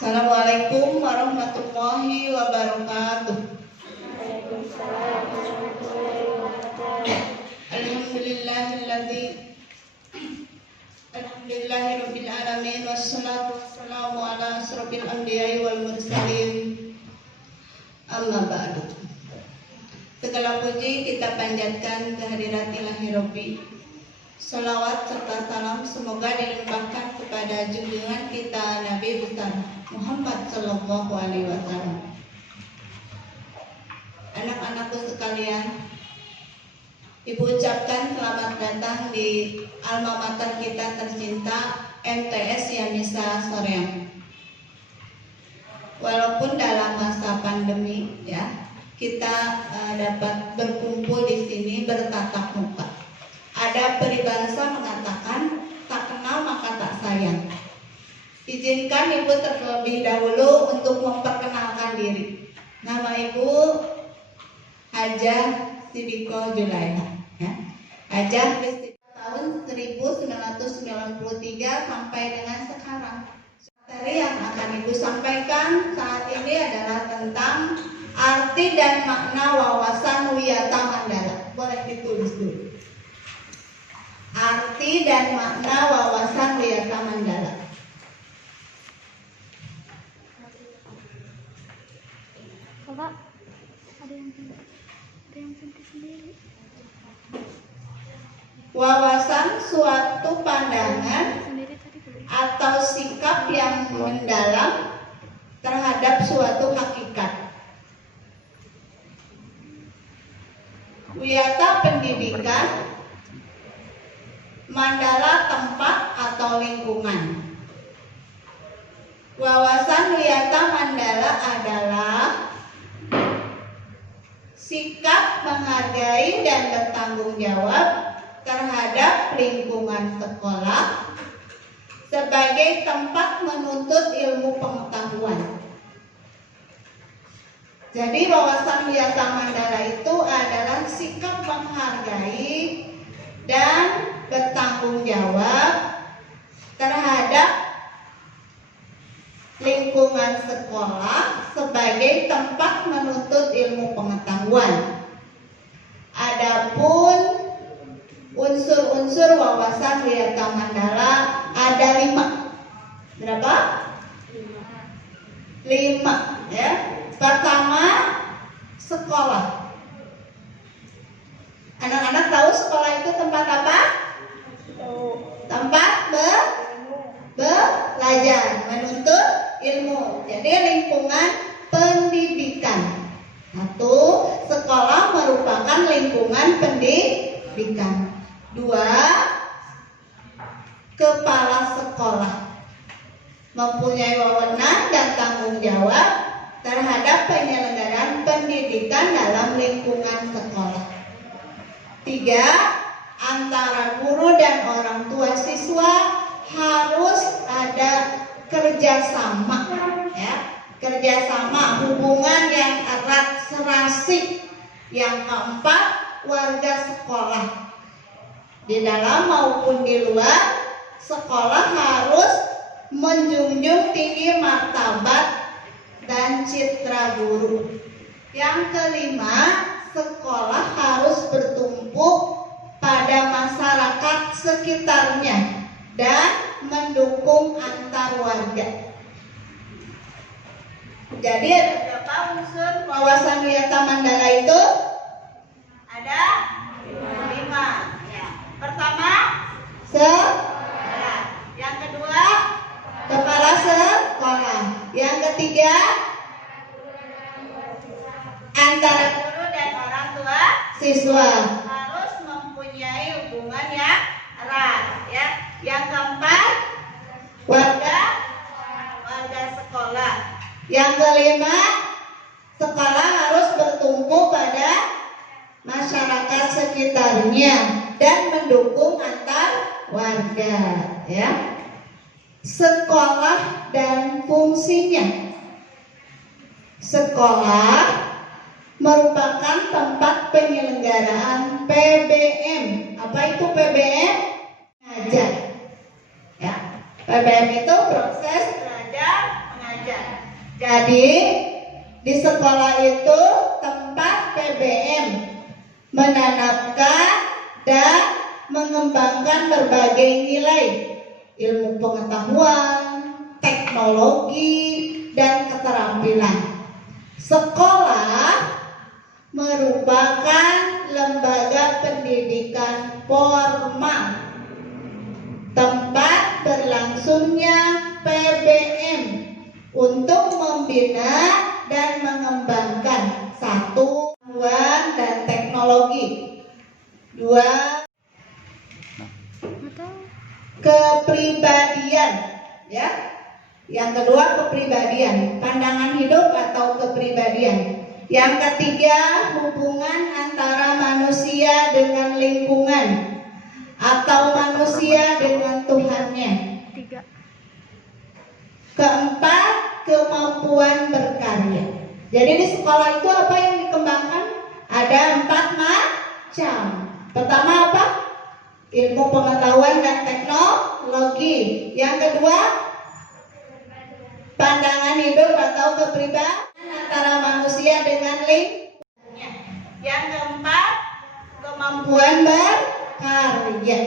Assalamualaikum warahmatullahi wabarakatuh. Alhamdulillahirabbil alamin wassalatu wassalamu ala asrofil anbiya'i wal mursalin. Amma ba'du. Segala puji kita panjatkan kehadirat Ilahi Rabbi. Salawat serta salam semoga dilimpahkan kepada junjungan kita Nabi besar Muhammad Sallallahu Alaihi Wasallam. Anak-anakku sekalian, Ibu ucapkan selamat datang di alma mater kita tercinta MTS Yanisa Soreang. Walaupun dalam masa pandemi ya, kita dapat berkumpul di sini bertatap muka. Ada peribahasa mengatakan tak kenal maka tak sayang. Izinkan Ibu terlebih dahulu untuk memperkenalkan diri. Nama Ibu Hajah Sidiko Julaiha ya. Hajah tahun 1993 sampai dengan sekarang. Materi yang akan Ibu sampaikan saat ini adalah tentang arti dan makna wawasan Wiyata Mandala. Boleh ditulis dulu. Arti dan makna wawasan Wiyata Mandala. Bapak, ada yang ganti sendiri. Wawasan suatu pandangan atau sikap yang mendalam terhadap suatu hakikat. Wiyata pendidikan, mandala tempat atau lingkungan. Wawasan Wiyata Mandala adalah sikap menghargai dan bertanggung jawab terhadap lingkungan sekolah sebagai tempat menuntut ilmu pengetahuan. Jadi wawasan Wiyata Mandala itu adalah sikap menghargai dan bertanggung jawab terhadap lingkungan sekolah sebagai tempat menuntut ilmu pengetahuan. Adapun unsur-unsur wawasan Wiyata Mandala ada 5. Berapa? 5 ya. Pertama, sekolah. Anak-anak tahu sekolah itu tempat apa? Tempat belajar, menuntut ilmu. Jadi lingkungan pendidikan. Satu, sekolah merupakan lingkungan pendidikan. 2, kepala sekolah mempunyai wewenang dan tanggung jawab terhadap penyelenggaraan pendidikan dalam lingkungan sekolah. 3, antara guru dan orang tua siswa harus ada kerjasama ya, kerjasama, hubungan yang erat serasi. Yang keempat, warga sekolah di dalam maupun di luar sekolah harus menjunjung tinggi martabat dan citra guru. Yang kelima, sekolah harus bertumpu pada masyarakat sekitarnya dan mendukung antar warga. Jadi ada berapa unsur wawasan Wiyata Mandala itu? Ada 5 ya. Pertama, sekolah. Yang kedua, kepala sekolah. Yang ketiga, antara guru dan orang tua siswa harus mempunyai hubungan yang erat ya. Yang keempat, warga sekolah. Yang kelima, sekolah harus bertumpu pada masyarakat sekitarnya dan mendukung antar warga ya. Sekolah dan fungsinya. Sekolah merupakan tempat penyelenggaraan PBM. Apa itu PBM? Mengajar. Ya. PBM itu proses belajar mengajar. Jadi di sekolah itu tempat PBM menanamkan dan mengembangkan berbagai nilai ilmu pengetahuan, teknologi, dan keterampilan. Sekolah merupakan lembaga pendidikan formal, tempat berlangsungnya PBM untuk membina dan mengembangkan satu, pengetahuan dan teknologi. Dua, kepribadian, ya. Yang kedua kepribadian, pandangan hidup atau kepribadian. Yang ketiga hubungan antara manusia dengan lingkungan atau manusia dengan Tuhannya. Keempat, kemampuan berkarya. Jadi di sekolah itu apa yang dikembangkan? Ada 4 macam. Pertama apa? Ilmu pengetahuan dan teknologi. Yang kedua, pandangan hidup atau kepribadian antara manusia dengan lingkungannya. Yang keempat, kemampuan berkarya.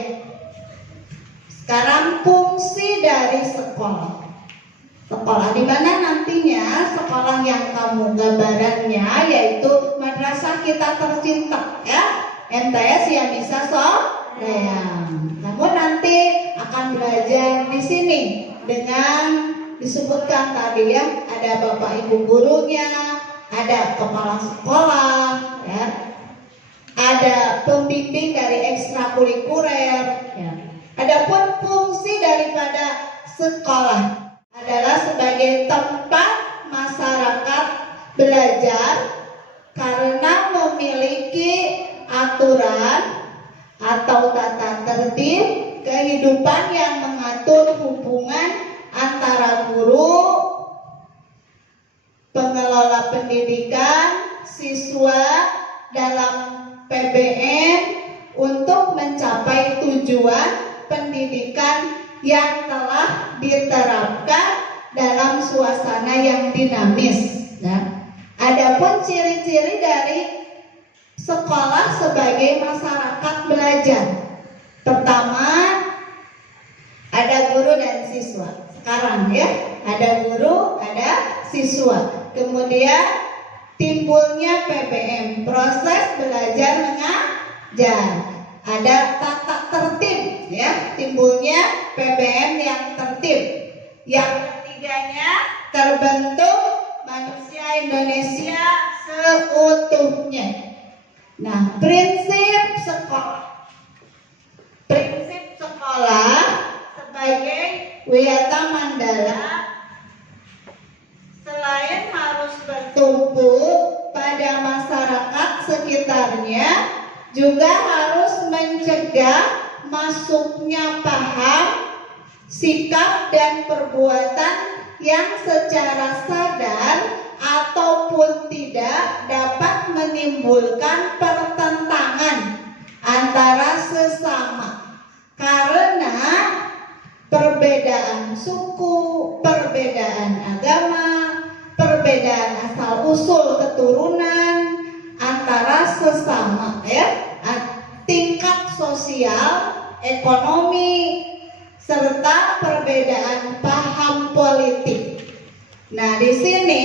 Sekarang fungsi dari sekolah. Sekolah di mana nantinya sekolah yang kamu gambarannya yaitu madrasah kita tercinta, ya, MTS yang bisa Soreang. Namun nanti akan belajar di sini dengan disebutkan tadi, ya, ada bapak ibu gurunya, ada kepala sekolah, ya, ada pembimbing dari ekstrakurikuler, ya. Adapun fungsi daripada sekolah adalah sebagai tempat masyarakat belajar karena memiliki aturan atau tata tertib kehidupan yang mengatur hubungan antara guru, pengelola pendidikan, siswa dalam PBM untuk mencapai tujuan pendidikan yang telah diterapkan dalam suasana yang dinamis. Nah, adapun ciri-ciri dari sekolah sebagai masyarakat belajar. Pertama, ada guru dan siswa. Sekarang, ya, ada guru, ada siswa. Kemudian timbulnya PBM, proses belajar mengajar. Ada tata tertib, ya, timbulnya PBM yang tertib. Yang ketiganya, terbentuk manusia Indonesia seutuhnya. Nah, prinsip sekolah. Prinsip sekolah sebagai Wiyata Mandala selain harus bertumpu pada masyarakat sekitarnya, juga harus mencegah masuknya paham, sikap dan perbuatan yang secara sadar ataupun tidak dapat menimbulkan pertentangan antara sesama karena perbedaan suku, perbedaan agama, perbedaan asal usul keturunan antara sesama, ya, tingkat sosial, ekonomi, serta perbedaan paham politik. Nah, di sini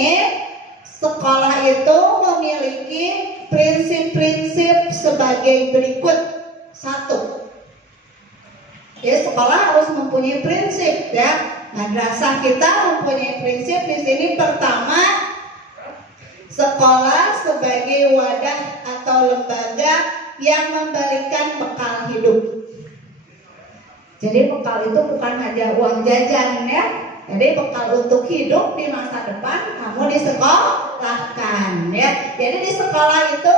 sekolah itu memiliki prinsip-prinsip sebagai berikut. Satu, ya, sekolah harus mempunyai prinsip, ya. Madrasah kita mempunyai prinsip di sini. Pertama, sekolah sebagai wadah atau lembaga yang memberikan bekal hidup. Jadi bekal itu bukan hanya uang jajan, ya. Jadi bekal untuk hidup di masa depan kamu disekolahkan, ya. Jadi di sekolah itu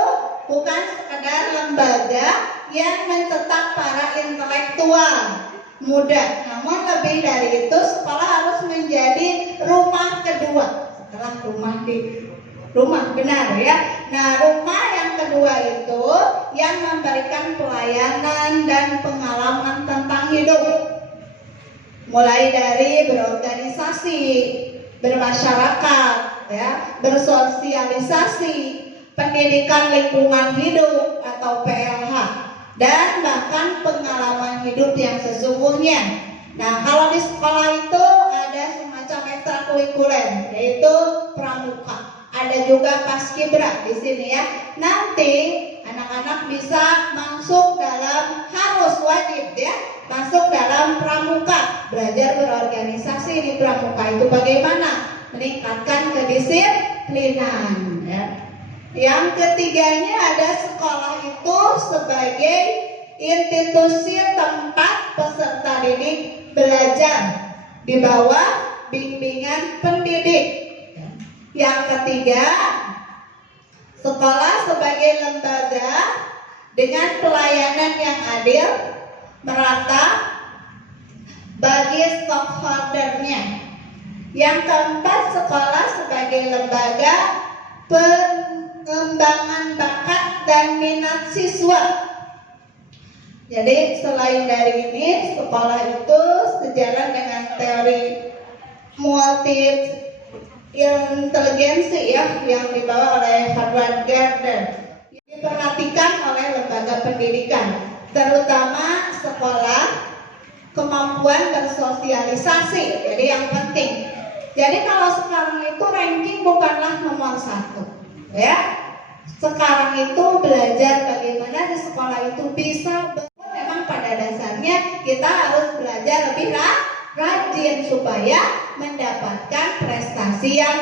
bukan sekedar lembaga yang mencetak para intelektual muda, namun lebih dari itu sekolah harus menjadi rumah kedua setelah rumah benar, ya. Nah, rumah yang kedua itu yang memberikan pelayanan dan pengalaman tentang hidup, mulai dari berorganisasi, bermasyarakat, ya, bersosialisasi, pendidikan lingkungan hidup atau PLH, dan bahkan pengalaman hidup yang sesungguhnya. Nah, kalau di sekolah itu ada semacam ekstrakurikuler, yaitu pramuka. Ada juga paskibra di sini ya. Nanti anak-anak bisa masuk dalam, harus wajib ya, masuk dalam pramuka, belajar berorganisasi di pramuka itu bagaimana meningkatkan kedisiplinan ya. Yang ketiganya ada sekolah itu sebagai institusi tempat peserta didik belajar di bawah bimbingan pendidik. Yang ketiga, sekolah sebagai lembaga dengan pelayanan yang adil, merata bagi stakeholdernya. Yang keempat, sekolah sebagai lembaga pengembangan bakat dan minat siswa. Jadi selain dari ini, sekolah itu sejalan dengan teori multi inteligensi ya, yang dibawa oleh Howard Gardner. Diperhatikan oleh lembaga pendidikan, terutama sekolah, kemampuan bersosialisasi. Jadi yang penting. Jadi kalau sekarang itu ranking bukanlah nomor 1, ya. Sekarang itu belajar bagaimana di sekolah itu bisa. Memang pada dasarnya kita harus belajar lebih rajin supaya mendapatkan prestasi yang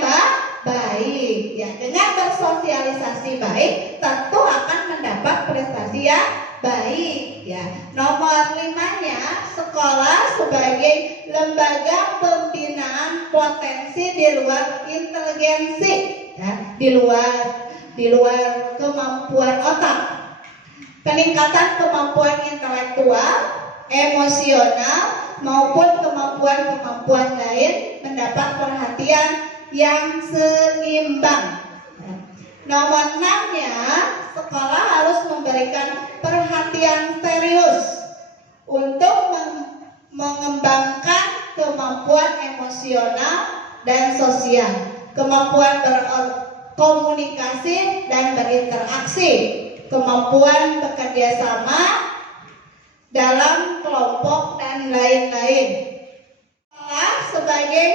baik. Ya, dengan bersosialisasi baik tentu akan mendapat prestasi yang baik. Ya, nomor 5-nya, sekolah sebagai lembaga pembinaan potensi di luar inteligensi, ya, di luar kemampuan otak. Peningkatan kemampuan intelektual, emosional, maupun kemampuan-kemampuan lain mendapat perhatian yang seimbang. Nomor 6-nya, sekolah harus memberikan perhatian serius untuk mengembangkan kemampuan emosional dan sosial, kemampuan berkomunikasi dan berinteraksi, kemampuan bekerja sama dalam kelompok dan lain-lain. Sekolah sebagai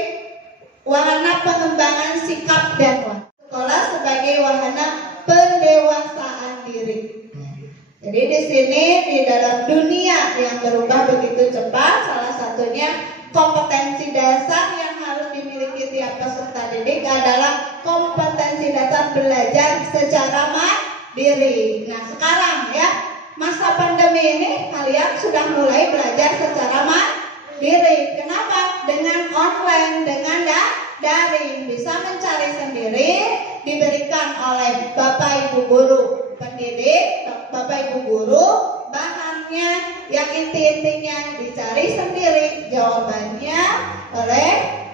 wahana pengembangan sikap dan watak. Sekolah sebagai wahana pendewasaan diri. Jadi di sini di dalam dunia yang berubah begitu cepat, salah satunya kompetensi dasar yang harus dimiliki tiap peserta didik adalah kompetensi dasar belajar secara mandiri. Nah, sekarang ya, masa pandemi ini kalian sudah mulai belajar secara mandiri. Kenapa? Dengan online, dengan daring, bisa mencari sendiri, diberikan oleh Bapak Ibu guru pendidik, Bapak Ibu guru, bahannya yang inti-intinya dicari sendiri, jawabannya oleh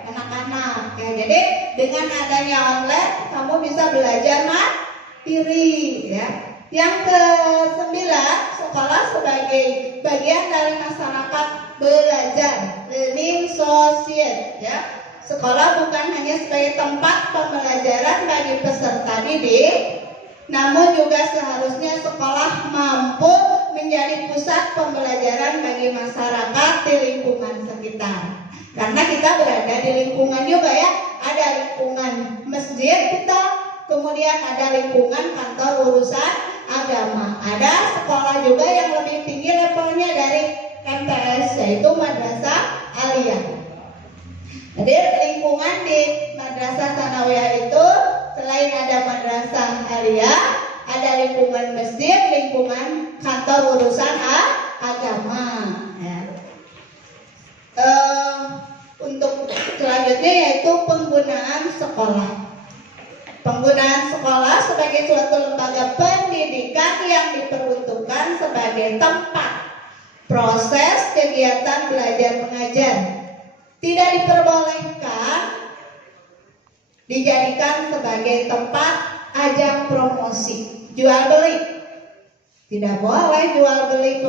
anak-anak. Ya, jadi dengan adanya online kamu bisa belajar mandiri ya. Yang ke-9, sekolah sebagai bagian dari masyarakat belajar, learning society ya. Sekolah bukan hanya sebagai tempat pembelajaran bagi peserta didik, namun juga seharusnya sekolah mampu menjadi pusat pembelajaran bagi masyarakat di lingkungan sekitar. Karena kita berada di lingkungan juga ya, ada lingkungan masjid kita, kemudian ada lingkungan kantor urusan agama. Ada sekolah juga yang lebih tinggi levelnya dari MTS, yaitu Madrasah Aliyah. Jadi lingkungan di Madrasah Sanawiyah itu selain ada Madrasah Aliyah, ada lingkungan masjid, lingkungan kantor urusan agama. Ya. Untuk selanjutnya yaitu penggunaan sekolah. Penggunaan sekolah sebagai suatu lembaga pendidikan yang diperuntukkan sebagai tempat proses kegiatan belajar mengajar. Tidak diperbolehkan dijadikan sebagai tempat ajang promosi, jual beli. Tidak boleh jual beli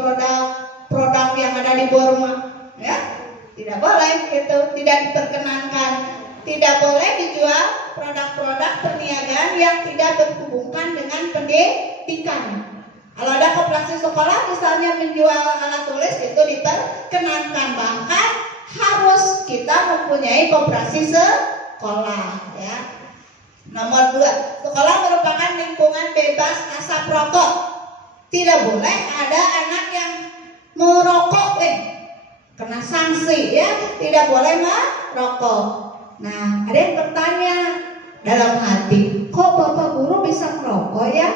produk yang ada di Burma, ya. Tidak boleh, itu tidak diperkenankan Tidak boleh dijual produk-produk perniagaan yang tidak berhubungan dengan pendidikan. Kalau ada koperasi sekolah misalnya menjual alat tulis itu diperkenankan, bahkan harus kita mempunyai koperasi sekolah ya. Nomor 2, sekolah merupakan lingkungan bebas asap rokok. Tidak boleh ada anak yang merokok, kena sanksi ya, tidak boleh merokok. Nah, ada yang bertanya dalam hati, kok Bapak Guru bisa merokok ya?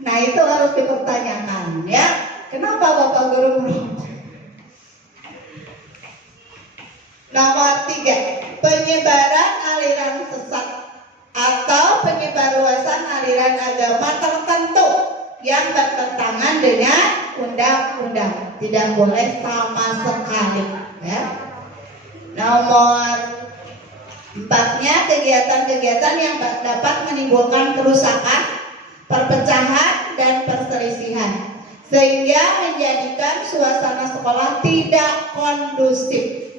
Nah, itu harus dipertanyakan ya. Kenapa Bapak Guru merokok? Nomor 3, penyebaran aliran sesat atau penyebarluasan aliran agama tertentu yang bertentangan dengan undang-undang. Tidak boleh sama sekali ya. Nomor 4-nya, kegiatan-kegiatan yang dapat menimbulkan kerusakan, perpecahan, dan perselisihan sehingga menjadikan suasana sekolah tidak kondusif.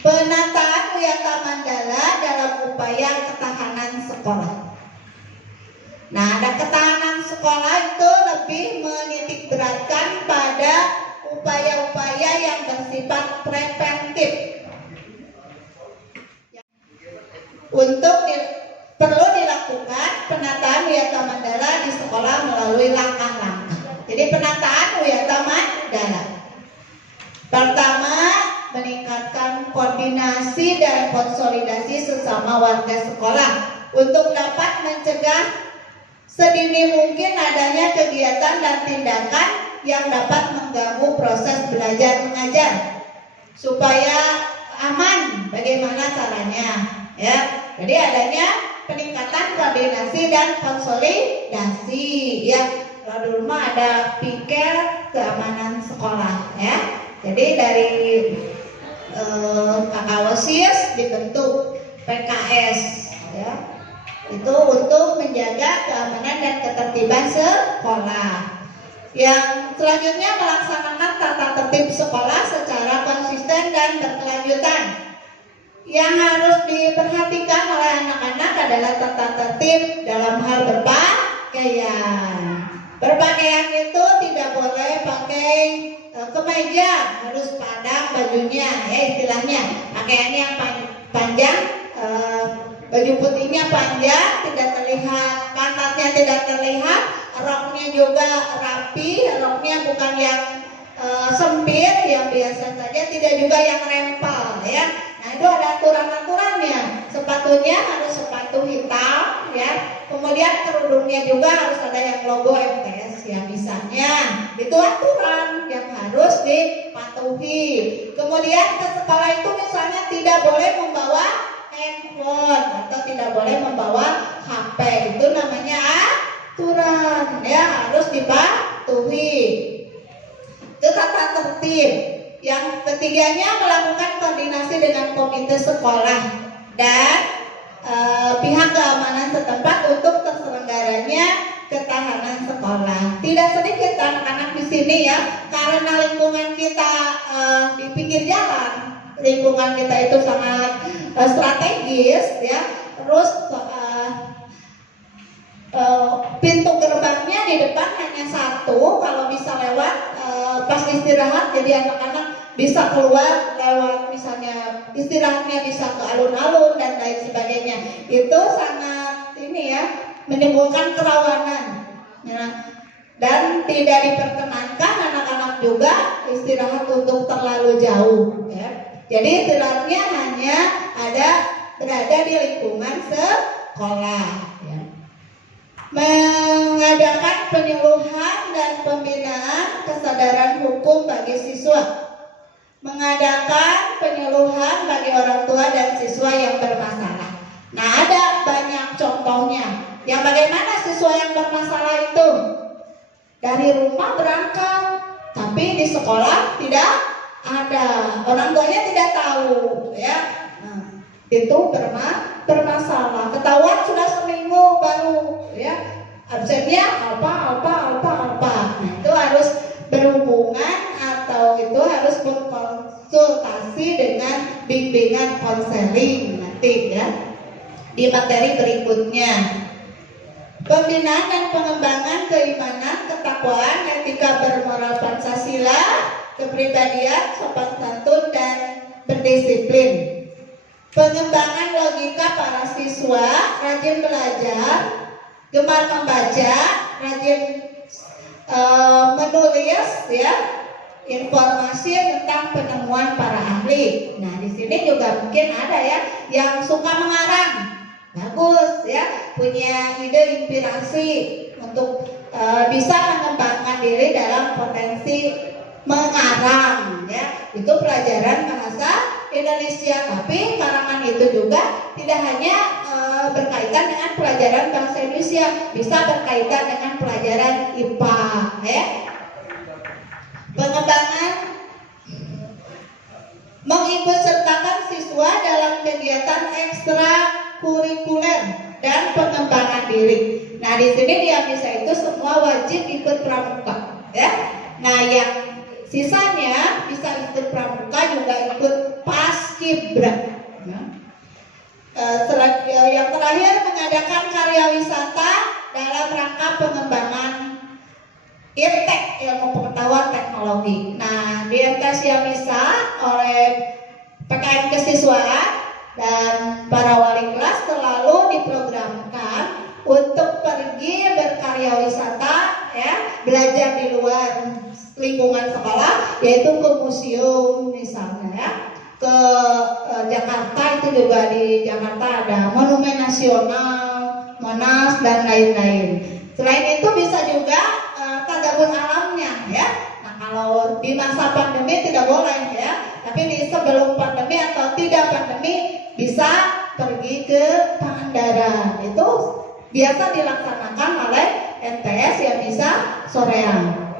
Penataan Wiyata Mandala dalam upaya ketahanan sekolah. Nah, ada ketahanan sekolah itu lebih menitik beratkan pada upaya-upaya yang bersifat preventif. Perlu dilakukan penataan Wiyata Mandala di sekolah melalui langkah-langkah. Jadi penataan Wiyata Mandala. Pertama, meningkatkan koordinasi dan konsolidasi sesama warga sekolah untuk dapat mencegah sedini mungkin adanya kegiatan dan tindakan yang dapat mengganggu proses belajar mengajar supaya aman. Bagaimana caranya ya? Jadi adanya peningkatan koordinasi dan konsolidasi ya. Kalau dulu mah ada piket keamanan sekolah ya. Jadi dari Kakawasius dibentuk PKS ya. Itu untuk menjaga keamanan dan ketertiban sekolah. Yang selanjutnya melaksanakan tata tertib sekolah secara konsisten dan berkelanjutan. Yang harus diperhatikan oleh anak-anak adalah tata tertib dalam hal berpakaian. Berpakaian itu tidak boleh pakai kemeja, harus padang bajunya ya istilahnya. Pakaiannya yang panjang, baju putihnya panjang, tidak terlihat, pantatnya tidak terlihat, roknya juga rapi, roknya bukan yang sempit, yang biasa saja, tidak juga yang rempel ya. Nah, itu ada aturan-aturannya. Sepatunya harus sepatu hitam ya. Kemudian kerudungnya juga harus ada yang logo MTS ya misalnya. Itu aturan yang harus dipatuhi. Kemudian ke sekolah itu misalnya tidak boleh membawa handphone atau tidak boleh membawa HP. Itu namanya aturan ya, harus dipatuhi. Itu tata tertib. Yang ketiganya melakukan koordinasi dengan komite sekolah dan pihak keamanan setempat untuk terselenggaranya ketahanan sekolah. Tidak sedikit anak-anak di sini ya, karena lingkungan kita di pinggir jalan, lingkungan kita itu sangat strategis ya. Terus pintu gerbangnya di depan hanya satu, kalau bisa lewat pas istirahat, jadi anak-anak bisa keluar lewat misalnya istirahatnya bisa ke alun-alun dan lain sebagainya. Itu sangat ini ya, menimbulkan kerawanan ya. Dan tidak diperkenankan anak-anak juga istirahat untuk terlalu jauh ya. Jadi istirahatnya hanya berada di lingkungan sekolah ya. Mengadakan penyuluhan dan pembinaan kesadaran hukum bagi siswa. Mengadakan penyuluhan bagi orang tua dan siswa yang bermasalah. Nah, ada banyak contohnya. Yang bagaimana siswa yang bermasalah itu? Dari rumah berangkat, tapi di sekolah tidak ada. Orang tuanya tidak tahu ya. Nah, itu bermasalah. Ketahuan sudah seminggu baru ya. Absennya apa. Nah, itu harus berhubungan atau itu konseling nanti ya di materi berikutnya. Pembinaan dan pengembangan keimanan, ketakwaan, etika bermoral Pancasila, kepribadian, sopan santun dan berdisiplin. Pengembangan logika para siswa, rajin belajar, gemar membaca, rajin menulis ya informasi tentang penemuan para ahli. Nah, di sini juga mungkin ada ya yang suka mengarang. Bagus ya, punya ide inspirasi untuk bisa mengembangkan diri dalam potensi mengarang ya. Itu pelajaran bahasa Indonesia, tapi karangan itu juga tidak hanya berkaitan dengan pelajaran bahasa Indonesia, bisa berkaitan dengan pelajaran IPA ya. Pengembangan mengikutsertakan siswa dalam kegiatan ekstrakurikuler dan pengembangan diri. Nah, di sini di AMISA itu semua wajib ikut pramuka ya. Nah, yang sisanya bisa ikut pramuka juga ikut paskibra. Yang terakhir mengadakan karya wisata dalam rangka pengembangan IPTEK, ilmu pengetahuan teknologi. Nah, di MTS AMISA oleh PKN Kesiswaan dan para wali kelas selalu diprogramkan untuk pergi berkarya wisata ya, belajar di luar lingkungan sekolah, yaitu ke museum misalnya ya, ke Jakarta. Itu juga di Jakarta ada Monumen Nasional, Monas dan lain-lain. Selain itu bisa juga tadabbur alamnya ya. Nah, kalau di masa pandemi tidak boleh ya, tapi di sebelum pandemi atau tidak pandemi bisa pergi ke Pangandaran. Itu biasa dilaksanakan oleh MTS yang bisa soreang.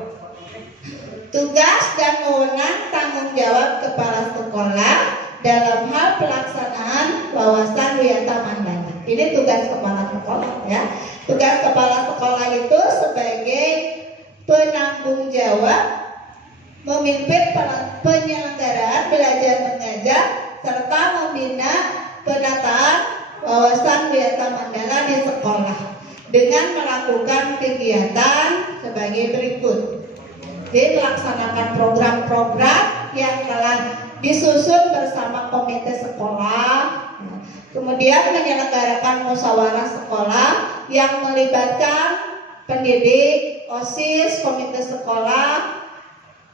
Tugas dan wewenang tanggung jawab kepala sekolah dalam hal pelaksanaan wawasan wisata mandala. Ini tugas kepala sekolah ya. Tugas kepala sekolah itu sebagai penanggung jawab memimpin penyelenggaraan belajar mengajar serta membina penataan wawasan wisata mandala di sekolah dengan melakukan kegiatan sebagai berikut. Jadi melaksanakan program-program yang telah disusun bersama komite sekolah, kemudian menyelenggarakan musyawarah sekolah yang melibatkan pendidik, OSIS, komite sekolah,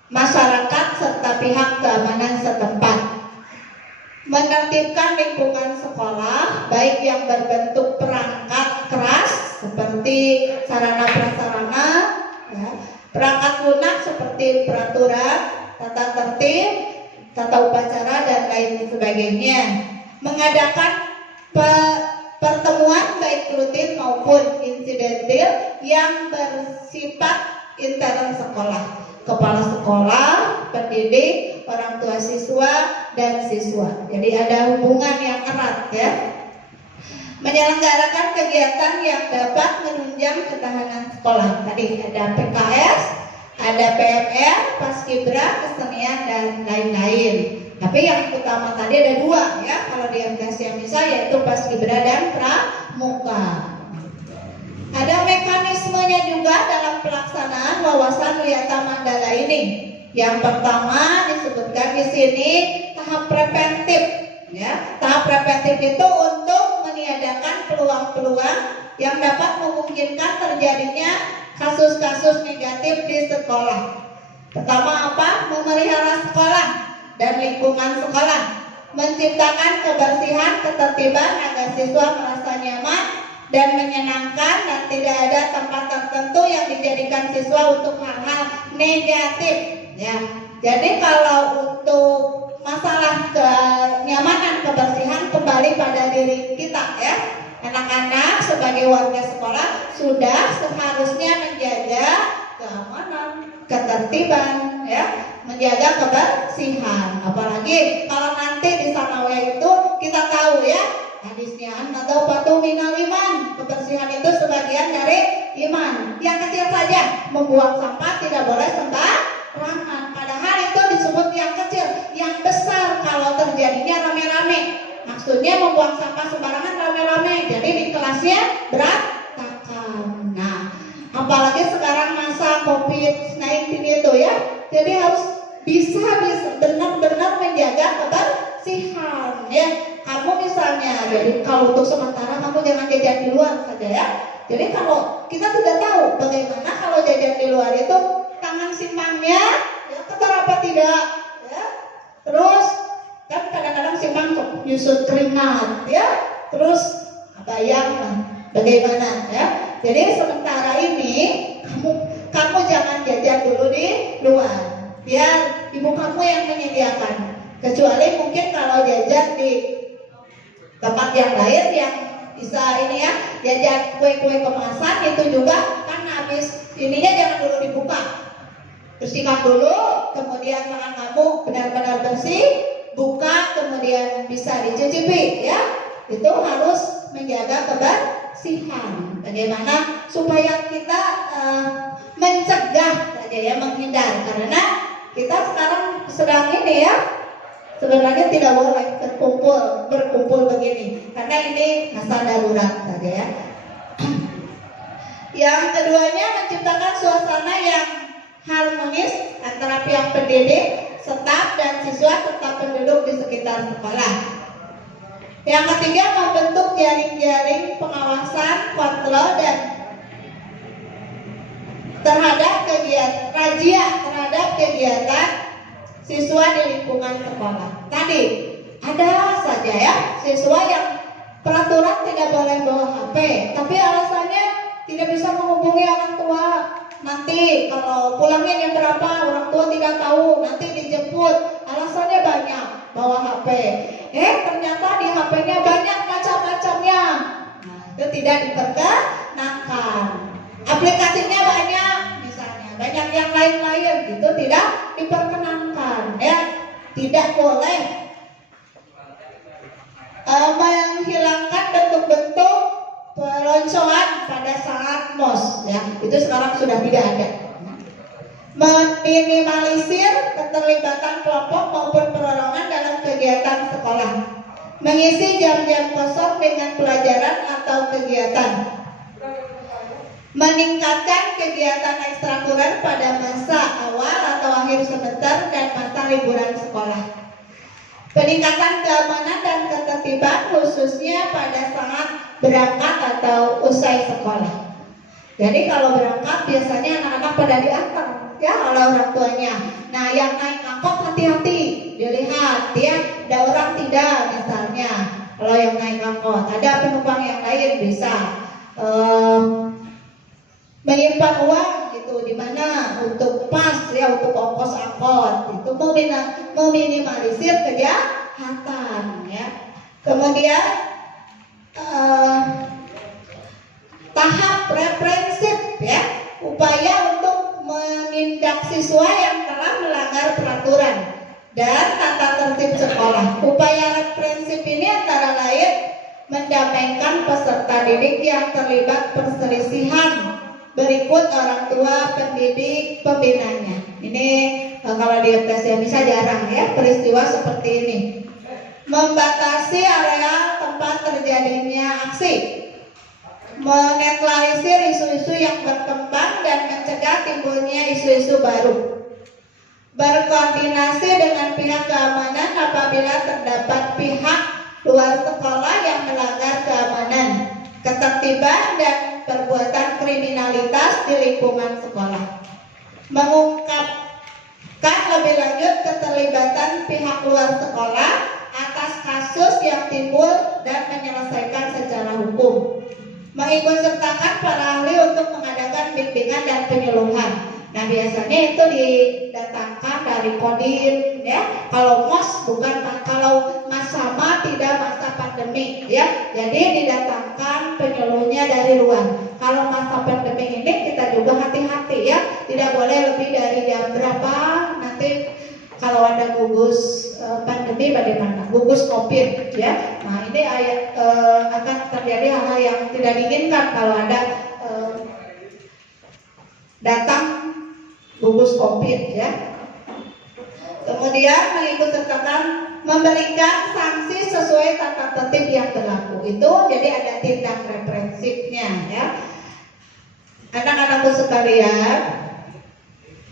masyarakat serta pihak keamanan setempat. Menertibkan lingkungan sekolah baik yang berbentuk perangkat keras seperti sarana prasarana ya, perangkat lunak seperti peraturan, tata tertib, tata upacara dan lain sebagainya. Mengadakan pertemuan baik rutin maupun insidentil yang bersifat intern sekolah. Kepala sekolah, pendidik, orang tua siswa dan siswa. Jadi ada hubungan yang erat ya. Menyelenggarakan kegiatan yang dapat menunjang ketahanan sekolah. Tadi ada PKS, ada PMR, Paskibra, kesenian dan lain-lain. Tapi yang utama tadi ada dua ya, kalau di MTS AMISA yaitu Paskibra dan Pramuka. Ada mekanismenya juga dalam pelaksanaan wawasan wisata mandala ini. Yang pertama disebutkan di sini tahap preventif ya. Tahap preventif itu untuk meniadakan peluang-peluang yang dapat memungkinkan terjadinya kasus-kasus negatif di sekolah. Pertama apa? Memelihara sekolah dan lingkungan sekolah, menciptakan kebersihan, ketertiban agar siswa merasa nyaman dan menyenangkan dan tidak ada tempat tertentu yang dijadikan siswa untuk hal-hal negatif ya. Jadi kalau untuk masalah kenyamanan, kebersihan kembali pada diri kita ya. Anak-anak sebagai warga sekolah sudah seharusnya menjaga keamanan, ketertiban ya, menjaga kebersihan. Apalagi kalau nanti di sanawiyah itu kita tahu ya, hadisnya atau patuh minal iman, kebersihan itu sebagian dari iman. Yang kecil saja, membuang sampah tidak boleh sembarangan. Padahal itu disebut disebut yang kecil, yang besar kalau terjadinya rame-rame. Maksudnya membuang sampah sembarangan rame-rame. Jadi di kelasnya berantakan. Nah, apalagi sekarang masa COVID-19 itu ya. Jadi harus bisa benar-benar menjaga kebersihan ya. Kamu misalnya, jadi kalau untuk sementara kamu jangan jajan di luar saja ya. Jadi kalau kita tidak tahu bagaimana kalau jajan di luar itu tangan simpangnya ya kotor apa tidak ya. Terus kan kadang-kadang simpang nyusut keringat ya. Terus bayang bagaimana ya. Jadi sementara ini kamu jangan jajan dulu di luar. Biar ibu kamu yang menyediakan. Kecuali mungkin kalau jajan di tempat yang lain yang bisa ini ya, jajan kue-kue kemasan itu juga kan habis ininya jangan dulu dibuka. Bersihkan dulu, kemudian tangan kamu benar-benar bersih, buka, kemudian bisa dicicipi ya. Itu harus menjaga kebersihan. Bagaimana supaya kita mencegah saja ya, menghindar, karena kita sekarang sedang ini ya, sebenarnya tidak boleh berkumpul begini karena ini masa darurat saja ya. Yang keduanya menciptakan suasana yang harmonis antara pihak pendidik, staf dan siswa serta penduduk di sekitar sekolah. Yang ketiga membentuk jaring-jaring pengawasan, kontrol dan terhadap kegiatan siswa di lingkungan sekolah. Tadi ada saja ya siswa yang peraturan tidak boleh bawa HP, tapi alasannya tidak bisa menghubungi orang tua. Nanti kalau pulangnya jam berapa orang tua tidak tahu, nanti dijemput. Alasannya banyak bawa HP. Ternyata di HP-nya banyak macam-macamnya. Nah, itu tidak diperkenankan. Aplikasinya banyak, misalnya banyak yang lain-lain, itu tidak diperkenankan ya. Tidak boleh menghilangkan bentuk-bentuk peloncoan pada saat MOS ya. Itu sekarang sudah tidak ada. Meminimalisir keterlibatan kelompok maupun perorangan dalam kegiatan sekolah. Mengisi jam-jam kosong dengan pelajaran atau kegiatan. Meningkatkan kegiatan ekstrakurikuler pada masa awal atau akhir semester dan masa liburan sekolah. Peningkatan keamanan dan ketertiban khususnya pada saat berangkat atau usai sekolah. Jadi kalau berangkat biasanya anak-anak pada diantar ya oleh orang tuanya. Nah, yang naik angkot hati-hati, dilihat ya ada orang tidak misalnya. Kalau yang naik angkot ada penumpang yang lain bisa menyimpan uang gitu di mana untuk pas ya untuk ongkos angkot. Itu meminimalisir kejahatan ya. Kemudian tahap represif ya, upaya untuk menindak siswa yang telah melanggar peraturan dan tata tertib sekolah. Upaya represif ini antara lain mendamaikan peserta didik yang terlibat perselisihan berikut orang tua, pendidik, pembinanya. Ini kalau di FTS bisa jarang ya peristiwa seperti ini. Membatasi area tempat terjadinya aksi, menetralisir isu-isu yang berkembang dan mencegah timbulnya isu-isu baru. Berkoordinasi dengan pihak keamanan apabila terdapat pihak luar sekolah yang melanggar keamanan, ketertiban dan perbuatan kriminalitas di lingkungan sekolah. Mengungkapkan lebih lanjut keterlibatan pihak luar sekolah atas kasus yang timbul dan menyelesaikan secara hukum. Mengikutsertakan para ahli untuk mengadakan bimbingan dan penyuluhan. Nah, biasanya itu didatangkan dari Kodim ya. Kalau MOS bukan, kalau Masama tidak masa pandemi ya. Jadi didatangkan penyuluhnya dari luar. Kalau masa pandemi ini kita juga hati-hati ya. Tidak boleh lebih dari jam berapa. Nanti kalau ada gugus pandemi bagaimana? Gugus COVID ya. Nah, ini akan terjadi hal-hal yang tidak diinginkan kalau ada datang gugus COVID ya. Kemudian mengikutsertakan memberikan sanksi sesuai tata tertib yang berlaku. Itu jadi ada tindak represifnya ya. Anak-anakku sekalian,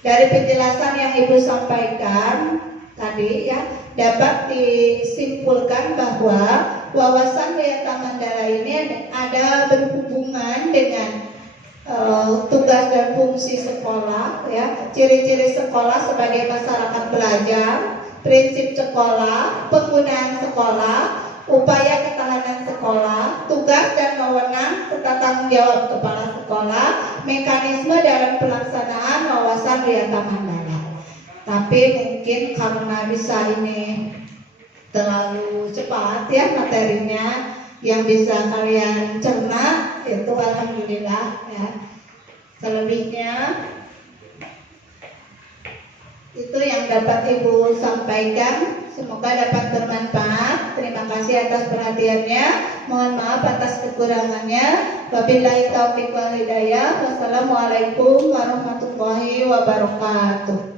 dari penjelasan yang Ibu sampaikan tadi ya, dapat disimpulkan bahwa wawasan Wiyata Mandala ini ada berhubungan dengan tugas dan fungsi sekolah ya, ciri-ciri sekolah sebagai masyarakat belajar, prinsip sekolah, penggunaan sekolah, upaya ketahanan sekolah, tugas dan wewenang serta tanggung jawab kepala sekolah, mekanisme dalam pelaksanaan wawasan Wiyata Mandala. Tapi mungkin karena bisa ini terlalu cepat ya materinya, yang bisa kalian cerna itu alhamdulillah ya. Selebihnya itu yang dapat Ibu sampaikan, semoga dapat bermanfaat. Terima kasih atas perhatiannya, mohon maaf atas kekurangannya. Wabillahi taufiq wal hidayah. Wassalamualaikum warahmatullahi wabarakatuh.